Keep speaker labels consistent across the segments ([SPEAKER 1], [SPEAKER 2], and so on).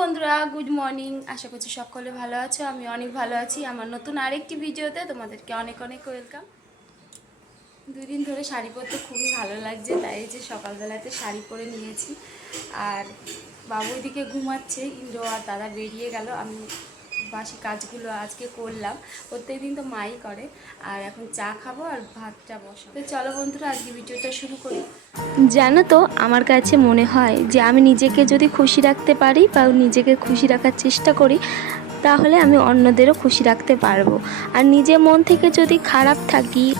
[SPEAKER 1] বন্ধুরা good morning আশা করছি সকলে ভালো আছো, আমি অনেক ভালো আছি। আমার নতুন আরেকটি ভিডিওতে তোমাদেরকে অনেক অনেক ওয়েলকাম দুদিন ধরে শাড়ি পরতে খুবই ভালো লাগছে, তাই যে সকালবেলাতে শাড়ি পরে নিয়েছি। আর বাবু দিকে ঘুমাচ্ছে, ইন্দ্র আর দাদা বেরিয়ে গেল। আমি বাসি কাজগুলো আজকে করলাম। প্রত্যেক দিন তো মাই করে। আর এখন চা খাব আর ভাতটা বসাবো। তো চলো বন্ধুরা, আজকে ভিডিওটা শুরু করি।
[SPEAKER 2] জানো তো, আমার কাছে মনে হয় যে আমি নিজেকে যদি খুশি রাখতে পারি বা নিজেকে খুশি রাখার চেষ্টা করি, তাহলে আমি অন্যদেরও খুশি রাখতে পারব। আর নিজের মন থেকে যদি খারাপ থাকি,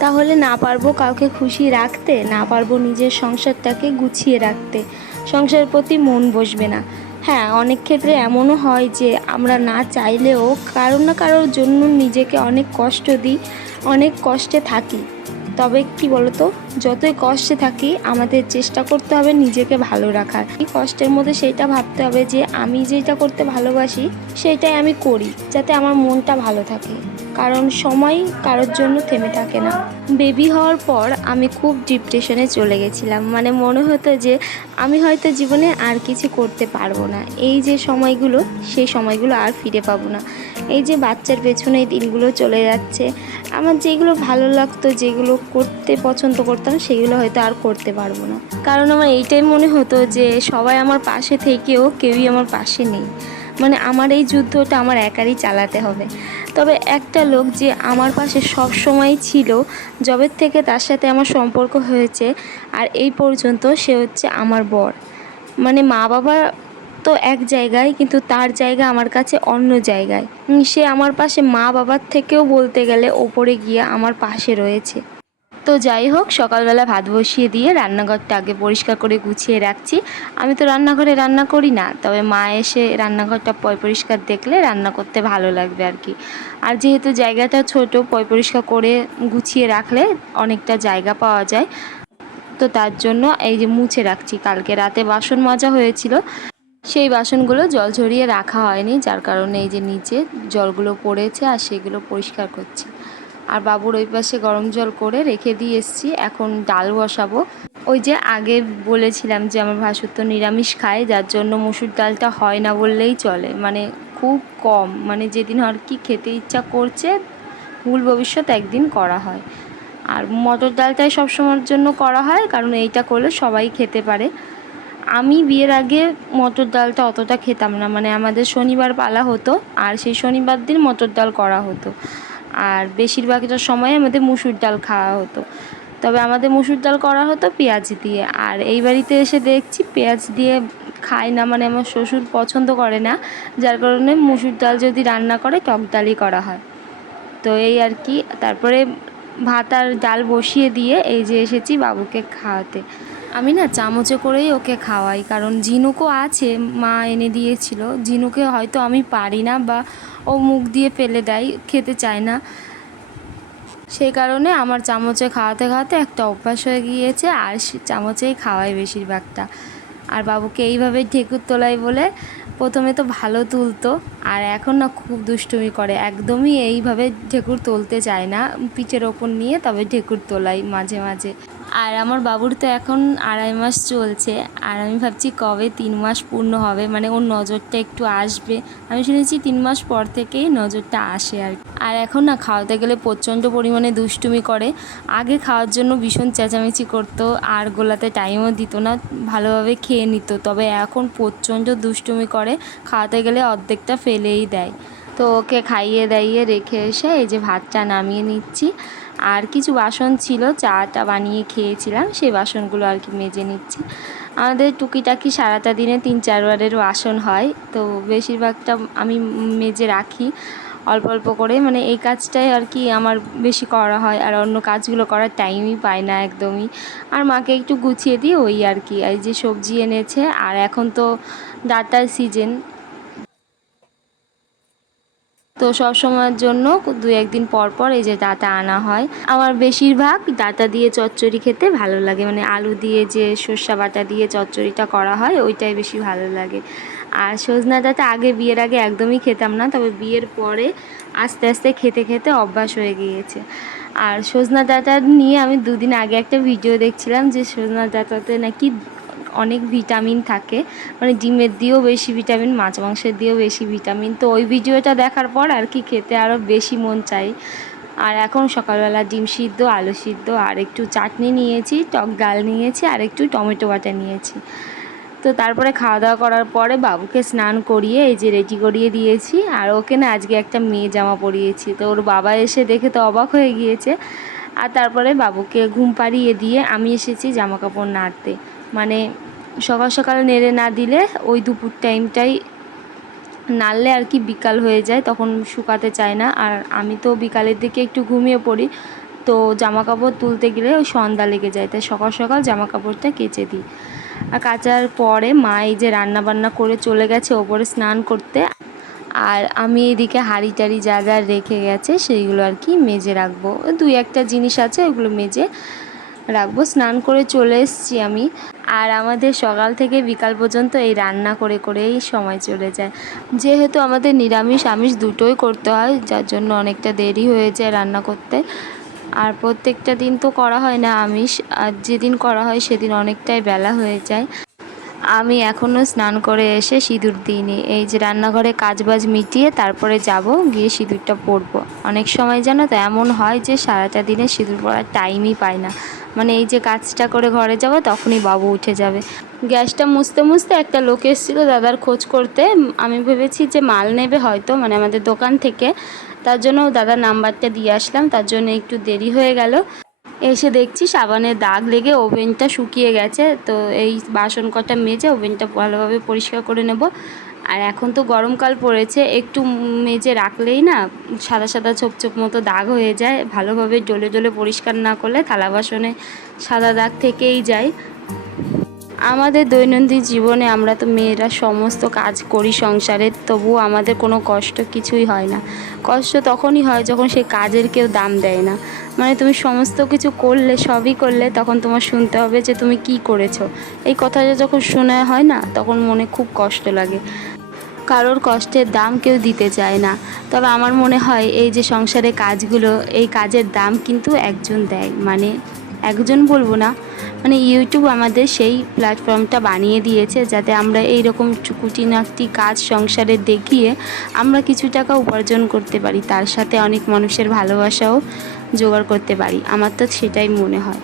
[SPEAKER 2] তাহলে না পারব কাউকে খুশি রাখতে, না পারব নিজের সংসারটাকে গুছিয়ে রাখতে। সংসারের প্রতি মন বসবে না। হ্যাঁ অনেক ক্ষেত্রে এমনও হয় যে আমরা না চাইলেও কারও না কারোর জন্য নিজেকে অনেক কষ্ট দিই, অনেক কষ্টে থাকি। তবে কি বলতো? যতই কষ্টে থাকি, আমাদের চেষ্টা করতে হবে নিজেকে ভালো রাখার। এই কষ্টের মধ্যে সেটা ভাবতে হবে যে আমি যেটা করতে ভালোবাসি সেটাই আমি করি, যাতে আমার মনটা ভালো থাকে। কারণ সময় কারোর জন্য থেমে থাকে না। বেবি হওয়ার পর আমি খুব ডিপ্রেশনে চলে গেছিলাম। মানে মনে হতো যে আমি হয়তো জীবনে আর কিছু করতে পারব না। এই যে সময়গুলো, সেই সময়গুলো আর ফিরে পাবো না। এই যে বাচ্চার পেছনে দিনগুলো চলে যাচ্ছে। আমার যেগুলো ভালো লাগতো, যেগুলো করতে পছন্দ করতাম, সেগুলো হয়তো আর করতে পারব না। কারণ আমার এইটাই মনে হতো যে সবাই আমার পাশে থেকেও কেউই আমার পাশে নেই। মানে আমার এই যুদ্ধটা আমার একারই চালাতে হবে। তবে একটা লোক যে আমার পাশে সব সময় ছিল জবের থেকে তার সাথে আমার সম্পর্ক হয়েছে, আর এই পর্যন্ত সে হচ্ছে আমার বর। মানে মা বাবা তো এক জায়গায়, কিন্তু তার জায়গা আমার কাছে অন্য জায়গায়। সে আমার পাশে মা বাবার থেকেও বলতে গেলে ওপরে গিয়ে আমার পাশে রয়েছে। তো যাই হোক, সকালবেলা ভাত বসিয়ে দিয়ে রান্নাঘরটা আগে পরিষ্কার করে গুছিয়ে রাখছি। আমি তো রান্নাঘরে রান্না করি না, তবে মা এসে রান্নাঘরটা পয় পরিষ্কার দেখলে রান্না করতে ভালো লাগবে আর কি। আর যেহেতু জায়গাটা ছোট, পয় পরিষ্কার করে গুছিয়ে রাখলে অনেকটা জায়গা পাওয়া যায়। তো তার জন্য এই যে মুছে রাখছি, কালকে রাতে বাসন মাজা হয়েছিল। সেই বাসনগুলো জল ঝরিয়ে রাখা হয়নি, যার কারণে এই যে নিচে জলগুলো পড়েছে আর সেগুলো পরিষ্কার করছি। আর বাবুর ওই পাশে গরম জল করে রেখে দিয়ে এসছি। এখন ডাল বসাবো। ওই যে আগে বলেছিলাম যে আমার ভাসুর তো নিরামিষ খায়, যার জন্য মুসুর ডালটা হয় না বললেই চলে। মানে খুব কম। মানে যেদিন আর কি খেতে ইচ্ছা করছে, ভুল ভবিষ্যৎ একদিন করা হয়। আর মটর ডালটাই সবসময়ের জন্য করা হয়, কারণ এইটা করলে সবাই খেতে পারে। আমি বিয়ের আগে মটর ডালটা অতটা খেতাম না। মানে আমাদের শনিবার পালা হতো, আর সেই শনিবার দিন মটর ডাল করা হতো। আর বেশিরভাগটা সময় আমাদের মুসুর ডাল খাওয়া হতো। তবে আমাদের মুসুর ডাল করা হতো পেঁয়াজ দিয়ে। আর এই বাড়িতে এসে দেখছি পেঁয়াজ দিয়ে খায় না মানে আমার শ্বশুর পছন্দ করে না। যার কারণে মুসুর ডাল যদি রান্না করে টক ডালই করা হয়। তো এই আর কি, তারপরে ভাত আর ডাল বসিয়ে দিয়ে এই যে এসেছি বাবুকে খাওয়াতে। আমি না চামচে করেই ওকে খাওয়াই, কারণ ঝিনুকও আছে, মা এনে দিয়েছিল। ঝিনুকে হয়তো আমি পারি না বা ও মুখ দিয়ে ফেলে দেয়, খেতে চায় না। সেই কারণে আমার চামচে খাওয়াতে খাওয়াতে একটা অভ্যাস হয়ে গিয়েছে, আর চামচেই খাওয়াই বেশিরভাগটা। আর বাবুকে এইভাবে ঠেকুর তোলাই বলে প্রথমে তো ভালো তুলতো, আর এখন না খুব দুষ্টুমি করে। একদমই এইভাবে ঠেকুর তুলতে চায় না, পিঠের ওপর নিয়ে তবে ঠেকুর তোলাই মাঝে মাঝে। আর আমার বাবুর তো এখন আড়াই মাস চলছে, আর আমি ভাবছি কবে তিন মাস পূর্ণ হবে মানে ওর নজরটা একটু আসবে। আমি শুনেছি তিন মাস পর থেকেই নজরটা আসে আর। আর এখন না খাওয়াতে গেলে প্রচণ্ড পরিমাণে দুষ্টুমি করে। আগে খাওয়ার জন্য ভীষণ চেঁচামেচি করতো, আর গোলাতে টাইমও দিত না, ভালোভাবে খেয়ে নিত। তবে এখন প্রচণ্ড দুষ্টুমি করে, খাওয়াতে গেলে অর্ধেকটা ফেলেই দেয়। তো ওকে খাইয়ে দাইয়ে রেখে এসে এই যে ভাতটা নামিয়ে নিচ্ছি। আর কিছু বাসন ছিল, চাটা বানিয়ে খেয়েছিলাম সেই বাসনগুলো আর কি মেজে নিচ্ছি। আমাদের টুকিটাকি সারাটা দিনে তিন চারবারের বাসন হয়, তো বেশিরভাগটা আমি মেজে রাখি। অল্প অল্প করে মানে এই কাজটাই আর কি আমার বেশি করা হয়, আর অন্য কাজগুলো করার টাইমই পাই না একদমই। আর মাকে একটু গুছিয়ে দিই, ওই আর কি, এই যে সবজি এনেছে, আর এখন তো ডাটার সিজন তো সব সময়ের জন্য দু একদিন পর পর এই যে ডাটা আনা হয়। আমার বেশিরভাগ ডাটা দিয়ে চচ্চড়ি খেতে ভালো লাগে। মানে আলু দিয়ে যে সর্ষা বাটা দিয়ে চচ্চড়িটা করা হয়, ওইটাই বেশি ভালো লাগে। আর সজনা ডাঁটা আগে বিয়ের আগে একদমই খেতাম না, তবে বিয়ের পরে আস্তে আস্তে খেতে খেতে অভ্যাস হয়ে গিয়েছে। আর সজনা ডাঁটা নিয়ে আমি দুদিন আগে একটা ভিডিও দেখছিলাম যে সজনা ডাঁটাতে নাকি অনেক ভিটামিন থাকে। মানে ডিমের দিয়েও বেশি ভিটামিন, মাছ মাংসের দিয়েও বেশি ভিটামিন। তো ওই ভিডিওটা দেখার পর আর কি খেতে আরও বেশি মন চাই। আর এখন সকালবেলা ডিম সিদ্ধ, আলু সিদ্ধ, আর একটু চাটনি নিয়েছি, টক ডাল নিয়েছি, আর একটু টমেটো বাটা নিয়েছি। তো তারপরে খাওয়া দাওয়া করার পরে বাবুকে স্নান করিয়ে এই যে রেডি করিয়ে দিয়েছি। আর ওকে না আজকে একটা মেয়ে জামা পরিয়েছি। তো ওর বাবা এসে দেখে তো অবাক হয়ে গিয়েছে। আর তারপরে বাবুকে ঘুম পাড়িয়ে দিয়ে আমি এসেছি জামা কাপড় নাড়তে। মানে সকাল সকাল নেড়ে না দিলে ওই দুপুর টাইমটাই নাড়লে আর কি বিকাল হয়ে যায়, তখন শুকাতে চায় না। আর আমি তো বিকালের দিকে একটু ঘুমিয়ে পড়ি, তো জামা কাপড় তুলতে গেলে ওই সন্ধ্যা লেগে যায়, তাই সকাল সকাল জামা কাপড়টা কেচে দিই। আর কাচার পরে মা এই যে রান্না বান্না করে চলে গেছে ওপরে স্নান করতে, আর আমি এদিকে হাঁড়ি টাড়ি যা যা রেখে গেছে, সেইগুলো আর কি মেজে রাখব। দুই একটা জিনিস আছে, ওগুলো মেজে রাখব। স্নান করে চলে এসছি আমি। আর আমাদের সকাল থেকে বিকাল পর্যন্ত এই রান্না করে করেই সময় চলে যায়। যেহেতু আমাদের নিরামিষ, আমিষ দুটোই করতে হয়, যার জন্য অনেকটা দেরি হয়ে যায় রান্না করতে। আর প্রত্যেকটা দিন তো করা হয় না আমিষ। আর যেদিন করা হয় সেদিন অনেকটাই বেলা হয়ে যায়। আমি এখনও স্নান করে এসে সিঁদুর দিইনি। এই যে রান্নাঘরে কাজবাজ মিটিয়ে তারপরে যাব, গিয়ে সিঁদুরটা পরবো। অনেক সময় জানো তো এমন হয় যে সারাটা দিনে সিঁদুর পরার টাইমই পায় না। মানে এই যে কাজটা করে ঘরে যাব, তখনই বাবু উঠে যাবে। গ্যাসটা মুছতে মুছতে একটা লোক এসেছিল দাদার খোঁজ করতে। আমি ভেবেছি যে মাল নেবে হয়তো মানে আমাদের দোকান থেকে। তার জন্য দাদার নাম্বারটা দিয়ে আসলাম, তার জন্য একটু দেরি হয়ে গেল। এসে দেখছি সাবানের দাগ লেগে ওভেনটা শুকিয়ে গেছে, তো এই বাসন কটা মেজে ওভেনটা ভালোভাবে পরিষ্কার করে নেব। আর এখন তো গরমকাল পড়েছে, একটু মেজে রাখলেই না সাদা সাদা ছোপ ছোপ মতো দাগ হয়ে যায়, ভালোভাবে ডলে ডলে পরিষ্কার না করলে থালা বাসনে সাদা দাগ থেকেই যায়। আমাদের দৈনন্দিন জীবনে আমরা তো মেয়েরা সমস্ত কাজ করি সংসারে, তবুও আমাদের কোনো কষ্ট কিছুই হয় না। কষ্ট তখনই হয় যখন সেই কাজের কেউ দাম দেয় না। মানে তুমি সমস্ত কিছু করলে, সবই করলে তখন তোমার শুনতে হবে যে তুমি কি করেছ। এই কথাটা যখন শোনা হয় না, তখন মনে খুব কষ্ট লাগে। কারোর কষ্টের দাম কেউ দিতে চায় না। তবে আমার মনে হয় এই যে সংসারে কাজগুলো, এই কাজের দাম কিন্তু একজন দেয়। মানে একজন বলব না মানে ইউটিউব আমাদের সেই প্ল্যাটফর্মটা বানিয়ে দিয়েছে যাতে আমরা এই রকম খুঁটিনাটি কাজ সংসারে দেখিয়ে আমরা কিছু টাকা উপার্জন করতে পারি। তার সাথে অনেক মানুষের ভালোবাসাও জোগাড় করতে পারি। আমার তো সেটাই মনে হয়।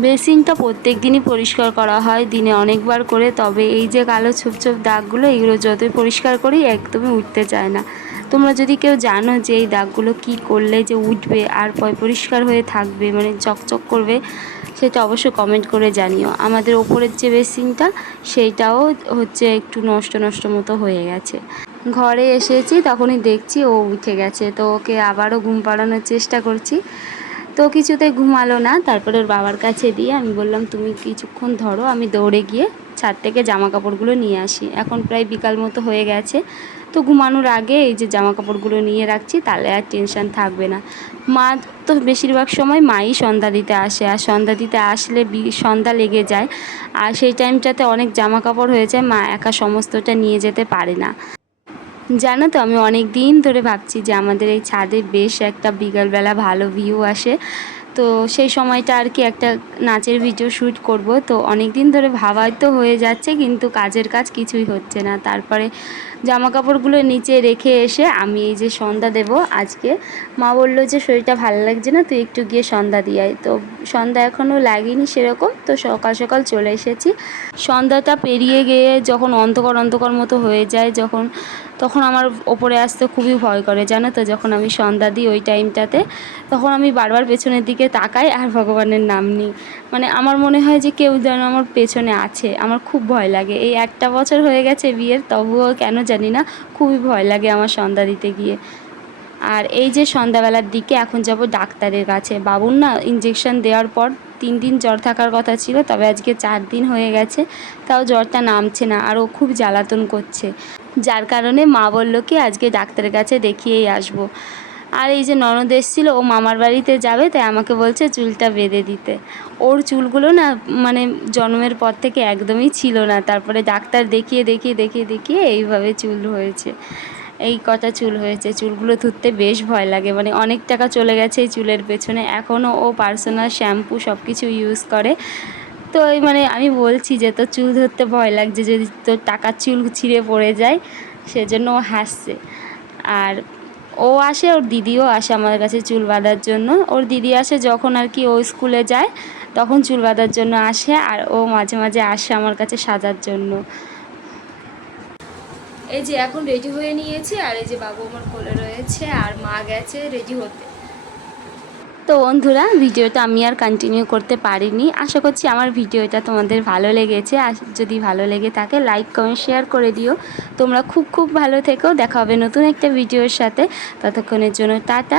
[SPEAKER 2] বেসিনটা প্রত্যেক দিনই পরিষ্কার করা হয়, দিনে অনেকবার করে। তবে এই যে কালো ছোপ ছোপ দাগগুলো, এগুলো যতই পরিষ্কার করি, একদমই উঠতে চায় না। তোমরা যদি কেউ জানো যে এই দাগগুলো কি করলে যে উঠবে, আর পরিষ্কার হয়ে থাকবে মানে চকচক করবে, সেটা অবশ্যই কমেন্ট করে জানিও। আমাদের ওপরের যে বেসিনটা, সেইটাও হচ্ছে একটু নষ্ট নষ্ট মতো হয়ে গেছে। ঘরে এসেছি, তখনই দেখছি ও উঠে গেছে। তো ওকে আবারও ঘুম পাড়ানোর চেষ্টা করছি। তো কিছুতে ঘুমালো না, তারপরে ওর বাবার কাছে দিয়ে আমি বললাম, তুমি কিছুক্ষণ ধরো, আমি দৌড়ে গিয়ে ছাদ থেকে জামা কাপড়গুলো নিয়ে আসি। এখন প্রায় বিকাল মতো হয়ে গেছে। তো ঘুমানোর আগে এই যে জামা কাপড়গুলো নিয়ে রাখছি, তাহলে আর টেনশন থাকবে না। মা তো বেশিরভাগ সময় মাই সন্ধ্যা দিতে আসে, আর সন্ধ্যা দিতে আসলে বি- সন্ধ্যা লেগে যায়। আর সেই টাইমটাতে অনেক জামা কাপড় হয়ে যায়, মা একা সমস্তটা নিয়ে যেতে পারে না। জানো তো, আমি অনেক দিন ধরে ভাবছি যে আমাদের এই ছাদে বেশ একটা বিকালবেলা ভালো ভিউ আসে। তো সেই সময়টা আর কি একটা নাচের ভিডিও শ্যুট করব। তো অনেক দিন ধরে ভাবাই তো হয়ে যাচ্ছে, কিন্তু কাজের কাজ কিছুই হচ্ছে না। তারপরে জামা কাপড়গুলো নিচে রেখে এসে আমি এই যে সন্ধ্যা দেব আজকে। মা বলল যে, শরীরটা ভালো লাগছে না, তুই একটু গিয়ে সন্ধ্যা দিয়ে তো সন্ধ্যা এখনও লাগেনি সেরকম, তো সকাল সকাল চলে এসেছি। সন্ধ্যাটা পেরিয়ে গিয়ে যখন অন্ধকার অন্ধকার মতো হয়ে যায়, যখন, তখন আমার ওপরে আসতে খুবই ভয় করে, জানো তো, যখন আমি সন্ধ্যা দিই ওই টাইমটাতে। তখন আমি বারবার পেছনের দিকে তাকাই আর ভগবানের নাম নিই। মানে আমার মনে হয় যে, কেউ যেন আমার পেছনে আছে, আমার খুব ভয় লাগে। এই একটা বছর হয়ে গেছে বিয়ের, তবুও কেন জানি না, খুবই ভয় লাগে আমার সন্ধ্যা দিতে গিয়ে। আর এই যে সন্ধ্যাবেলার দিকে এখন যাব ডাক্তারের কাছে। বাবুর না ইঞ্জেকশন দেওয়ার পর তিন দিন জ্বর থাকার কথা ছিল, তবে আজকে চার দিন হয়ে গেছে, তাও জ্বরটা নামছে না আর ও খুব জ্বালাতন করছে। যার কারণে মা বলল কি, আজকে ডাক্তারের কাছে দেখিয়েই আসব। আর এই যে ননদ এসেছিল, ও মামার বাড়িতে যাবে, তাই আমাকে বলছে চুলটা বেঁধে দিতে। ওর চুলগুলো না মানে জন্মের পর থেকে একদমই ছিল না। তারপরে ডাক্তার দেখিয়ে দেখিয়ে দেখিয়ে দেখিয়ে এইভাবে চুল হয়েছে।
[SPEAKER 1] এই কটা চুল হয়েছে। চুলগুলো ধুতে বেশ ভয় লাগে। মানে অনেক টাকা চলে গেছে এই চুলের পেছনে। এখনও ও পার্সোনাল শ্যাম্পু সব কিছু ইউজ করে। তো এই মানে আমি বলছি যে, তোর চুল ধরতে ভয় লাগছে। যদি তোর টাকার চুল ছিঁড়ে পড়ে যায়, সেজন্য ও হাসছে। আর ও আসে, ওর দিদিও আসে আমার কাছে চুল বাঁধার জন্য। ওর দিদি আসে যখন আর কি ও স্কুলে যায়, তখন চুল বাঁধার জন্য আসে আর ও মাঝে মাঝে আসে আমার কাছে সাজার জন্য। এই যে এখন রেডি হয়ে নিয়েছে আর এই যে বাবু আমার কোলে রয়েছে আর মা গেছে রেডি হতে। তো বন্ধুরা, ভিডিওটা আমি আর কন্টিনিউ করতে পারিনি। আশা করছি আমার ভিডিওটা তোমাদের ভালো লেগেছে। আর যদি ভালো লেগে থাকে লাইক কমেন্ট শেয়ার করে দিও। তোমরা খুব খুব ভালো থেকো। দেখা হবে নতুন একটা ভিডিওর সাথে। ততক্ষণের জন্য টাটা।